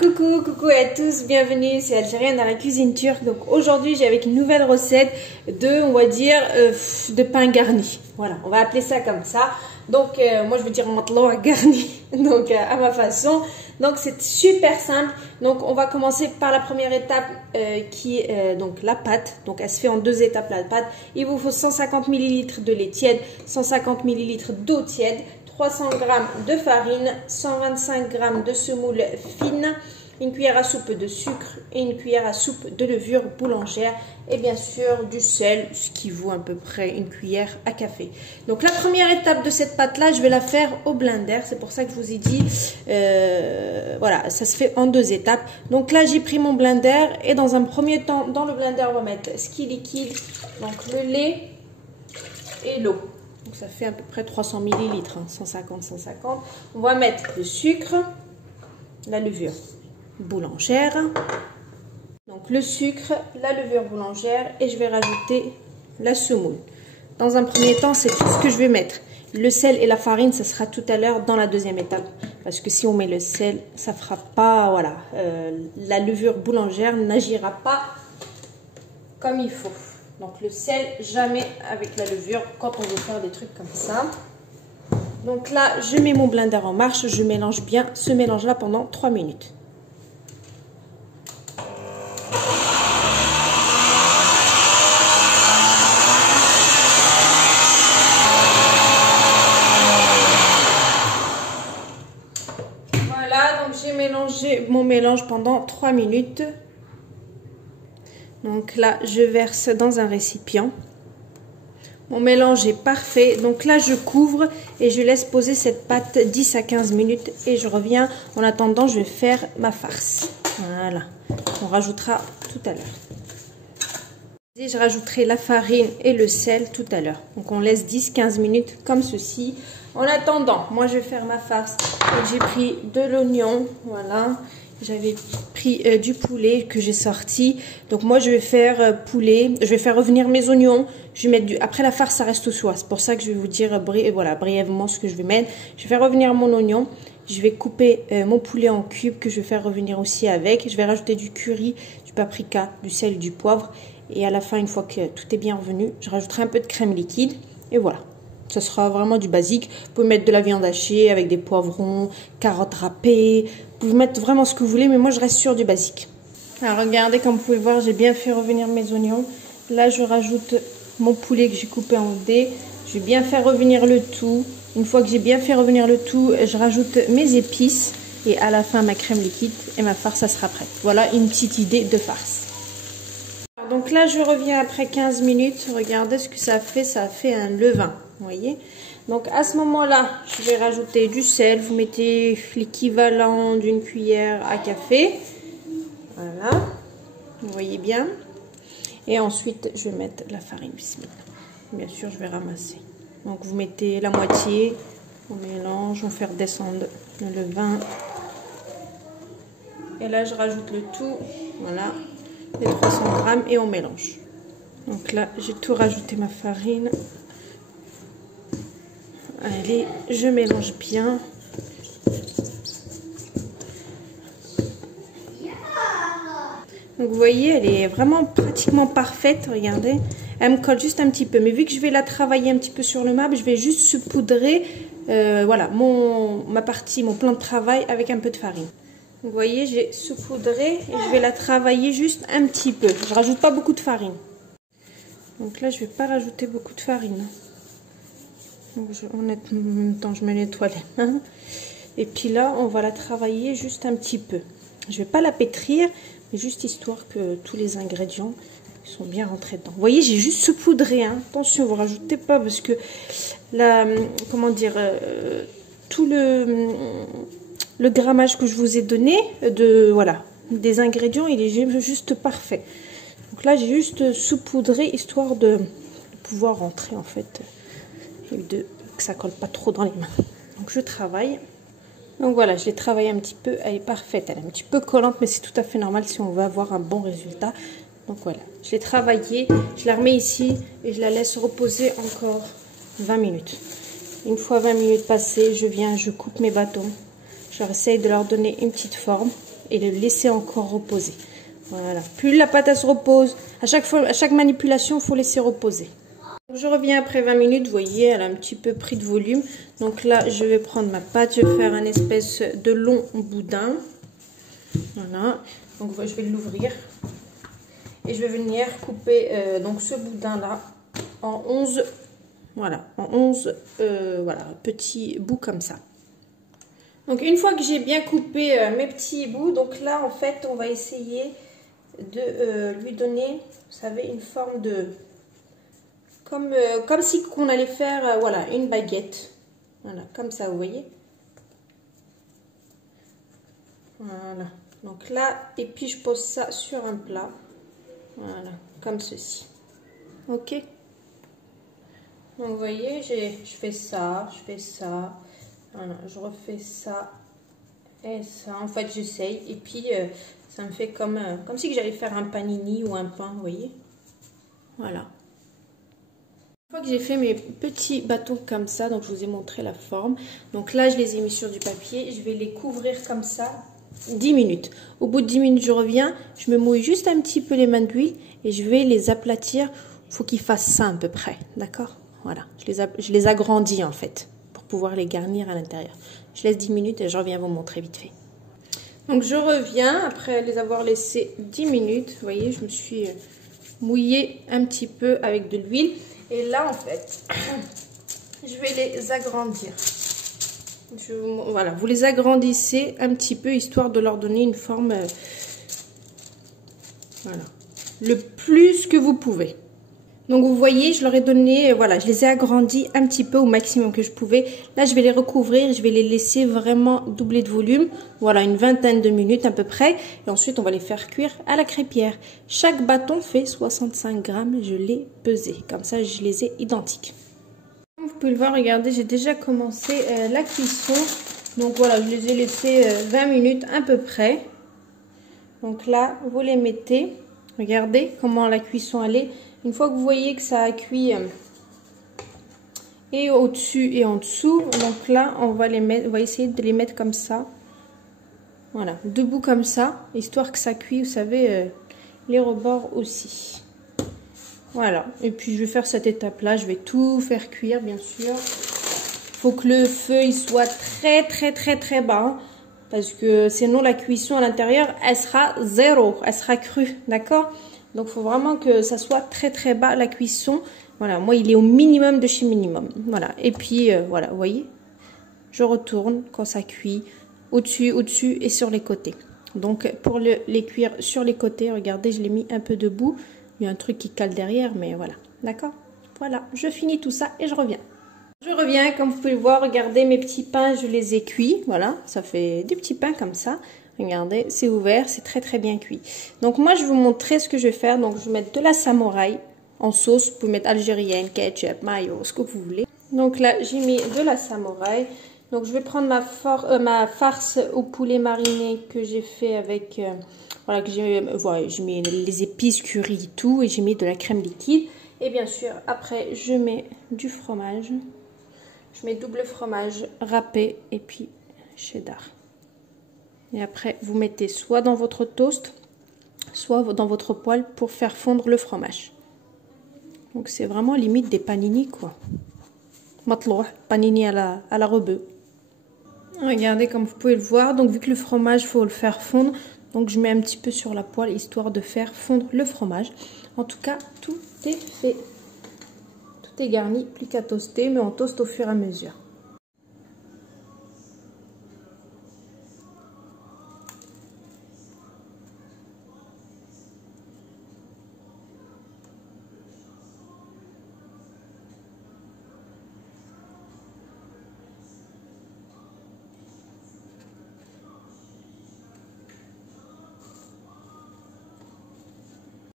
Alors coucou à tous, bienvenue, c'est Algérienne dans la cuisine turque. Donc aujourd'hui j'ai avec une nouvelle recette de, on va dire, de pain garni. Voilà, on va appeler ça comme ça. Donc moi je veux dire matloua garni, donc à ma façon. Donc c'est super simple. Donc on va commencer par la première étape qui est donc la pâte. Donc elle se fait en deux étapes la pâte. Il vous faut 150 ml de lait tiède, 150 ml d'eau tiède, 300 g de farine, 125 g de semoule fine, une cuillère à soupe de sucre et une cuillère à soupe de levure boulangère et bien sûr du sel, ce qui vaut à peu près une cuillère à café. Donc la première étape de cette pâte là, je vais la faire au blender, c'est pour ça que je vous ai dit, voilà, ça se fait en deux étapes. Donc là j'ai pris mon blender et dans un premier temps, dans le blender on va mettre ce qui est liquide, donc le lait et l'eau. Donc ça fait à peu près 300 ml, hein, 150. On va mettre le sucre, la levure boulangère. Donc le sucre, la levure boulangère et je vais rajouter la semoule. Dans un premier temps, c'est tout ce que je vais mettre. Le sel et la farine, ça sera tout à l'heure dans la deuxième étape. Parce que si on met le sel, ça fera pas, voilà, la levure boulangère n'agira pas comme il faut. Donc le sel, jamais avec la levure quand on veut faire des trucs comme ça. Donc là, je mets mon blender en marche, je mélange bien ce mélange-là pendant 3 minutes. Voilà, donc j'ai mélangé mon mélange pendant 3 minutes. Donc là, je verse dans un récipient. Mon mélange est parfait. Donc là, je couvre et je laisse poser cette pâte 10 à 15 minutes. Et je reviens. En attendant, je vais faire ma farce. Voilà. On rajoutera tout à l'heure. Et je rajouterai la farine et le sel tout à l'heure. Donc on laisse 10-15 minutes comme ceci. En attendant, moi je vais faire ma farce. J'ai pris de l'oignon. Voilà. J'avais pris du poulet que j'ai sorti. Donc moi je vais faire poulet. Je vais faire revenir mes oignons. Je vais mettre après la farce ça reste au choix. C'est pour ça que je vais vous dire voilà, brièvement ce que je vais mettre. Je vais faire revenir mon oignon. Je vais couper mon poulet en cubes que je vais faire revenir aussi avec. Je vais rajouter du curry, du paprika, du sel, du poivre. Et à la fin, une fois que tout est bien revenu, je rajouterai un peu de crème liquide. Et voilà. Ça sera vraiment du basique. Vous pouvez mettre de la viande hachée avec des poivrons, carottes râpées. Vous pouvez mettre vraiment ce que vous voulez, mais moi je reste sur du basique. Alors regardez, comme vous pouvez voir, j'ai bien fait revenir mes oignons. Là, je rajoute mon poulet que j'ai coupé en dés. Je vais bien faire revenir le tout. Une fois que j'ai bien fait revenir le tout, je rajoute mes épices. Et à la fin, ma crème liquide et ma farce, ça sera prête. Voilà une petite idée de farce. Donc là, je reviens après 15 minutes. Regardez ce que ça a fait un levain. Vous voyez? Donc à ce moment-là, je vais rajouter du sel. Vous mettez l'équivalent d'une cuillère à café. Voilà. Vous voyez bien. Et ensuite, je vais mettre la farine. Bien sûr, je vais ramasser. Donc vous mettez la moitié. On mélange, on fait redescendre le levain. Et là, je rajoute le tout. Voilà. Les 300 grammes et on mélange. Donc là, j'ai tout rajouté ma farine. Allez, je mélange bien. Donc vous voyez, elle est vraiment pratiquement parfaite. Regardez, elle me colle juste un petit peu. Mais vu que je vais la travailler un petit peu sur le meuble, je vais juste saupoudrer voilà, ma partie, mon plan de travail avec un peu de farine. Vous voyez, j'ai saupoudré et je vais la travailler juste un petit peu. Je rajoute pas beaucoup de farine. Donc là, je vais pas rajouter beaucoup de farine. Donc en même temps, je me nettoie les mains. Et puis là, on va la travailler juste un petit peu. Je vais pas la pétrir, mais juste histoire que tous les ingrédients sont bien rentrés dedans. Vous voyez, j'ai juste saupoudré. Hein. Attention, vous rajoutez pas parce que la, comment dire, tout le grammage que je vous ai donné voilà, des ingrédients, il est juste parfait. Donc là, j'ai juste saupoudré histoire de pouvoir rentrer en fait et que ça colle pas trop dans les mains. Donc je travaille. Donc voilà, je l'ai travaillé un petit peu, elle est parfaite, elle est un petit peu collante, mais c'est tout à fait normal si on veut avoir un bon résultat. Donc voilà, je l'ai travaillée, je la remets ici et je la laisse reposer encore 20 minutes. Une fois 20 minutes passées, je viens, je coupe mes bâtons. J'essaye de leur donner une petite forme. et le laisser encore reposer. Voilà. Plus la pâte elle se repose, à chaque manipulation, il faut laisser reposer. Je reviens après 20 minutes, vous voyez, elle a un petit peu pris de volume. Donc là, je vais prendre ma pâte, je vais faire un espèce de long boudin. Voilà, donc je vais l'ouvrir. Et je vais venir couper donc ce boudin-là en 11, voilà, en 11 voilà, petits bouts comme ça. Donc une fois que j'ai bien coupé mes petits bouts, donc là en fait, on va essayer de lui donner, vous savez, une forme de... Comme si on allait faire voilà, une baguette. Voilà, comme ça, vous voyez. Voilà. Donc là, et puis je pose ça sur un plat. Voilà, comme ceci. Ok. Donc vous voyez, je fais ça, je fais ça. Voilà, je refais ça et ça. En fait, j'essaye. Et puis, ça me fait comme si j'allais faire un panini ou un pain, vous voyez. Voilà. Une fois que j'ai fait mes petits bâtons comme ça, donc je vous ai montré la forme. Donc là, je les ai mis sur du papier. Je vais les couvrir comme ça 10 minutes. Au bout de 10 minutes, je reviens. Je me mouille juste un petit peu les mains d'huile et je vais les aplatir. Il faut qu'ils fassent ça à peu près. D'accord? Voilà. Je les agrandis en fait pour pouvoir les garnir à l'intérieur. Je laisse 10 minutes et je reviens vous montrer vite fait. Donc je reviens après les avoir laissés 10 minutes. Vous voyez, je me suis mouillée un petit peu avec de l'huile. Et là, en fait, je vais les agrandir. Voilà, vous les agrandissez un petit peu, histoire de leur donner une forme, voilà, le plus que vous pouvez. Donc, vous voyez, je leur ai donné, voilà, je les ai agrandis un petit peu au maximum que je pouvais. Là, je vais les recouvrir, je vais les laisser vraiment doubler de volume. Voilà, une vingtaine de minutes à peu près. Et ensuite, on va les faire cuire à la crêpière. Chaque bâton fait 65 grammes, je l'ai pesé. Comme ça, je les ai identiques. Comme vous pouvez le voir, regardez, j'ai déjà commencé la cuisson. Donc voilà, je les ai laissés 20 minutes à peu près. Donc là, vous les mettez. Regardez comment la cuisson elle est. Une fois que vous voyez que ça a cuit et au-dessus et en dessous, donc là, on va essayer de les mettre comme ça. Voilà, debout comme ça, histoire que ça cuit, vous savez, les rebords aussi. Voilà, et puis je vais faire cette étape-là, je vais tout faire cuire, bien sûr. Il faut que le feu il soit très bas, hein, parce que sinon la cuisson à l'intérieur, elle sera zéro, elle sera crue, d'accord? Donc, il faut vraiment que ça soit très bas, la cuisson. Voilà, moi, il est au minimum de chez minimum. Voilà, et puis, voilà, vous voyez, je retourne quand ça cuit, au-dessus et sur les côtés. Donc, pour les cuire sur les côtés, regardez, je l'ai mis un peu debout. Il y a un truc qui cale derrière, mais voilà, d'accord? Voilà, je finis tout ça et je reviens. Je reviens, comme vous pouvez le voir, regardez, mes petits pains, je les ai cuits. Voilà, ça fait des petits pains comme ça. Regardez, c'est ouvert, c'est très bien cuit. Donc moi, je vais vous montrer ce que je vais faire. Donc je vais mettre de la samouraï en sauce. Vous pouvez mettre algérienne, ketchup, mayo, ce que vous voulez. Donc là, j'ai mis de la samouraï. Donc je vais prendre ma farce au poulet mariné que j'ai fait avec... voilà, que j'ai mis les épices, curry, tout. Et j'ai mis de la crème liquide. Et bien sûr, après, je mets du fromage. Je mets double fromage râpé et puis cheddar. Et après, vous mettez soit dans votre toast, soit dans votre poêle pour faire fondre le fromage. Donc, c'est vraiment limite des panini, quoi. Matlouh, panini à la rebeu. Regardez comme vous pouvez le voir. Donc, vu que le fromage, il faut le faire fondre. Donc, je mets un petit peu sur la poêle, histoire de faire fondre le fromage. En tout cas, tout est fait. Tout est garni, plus qu'à toaster, mais on toast au fur et à mesure.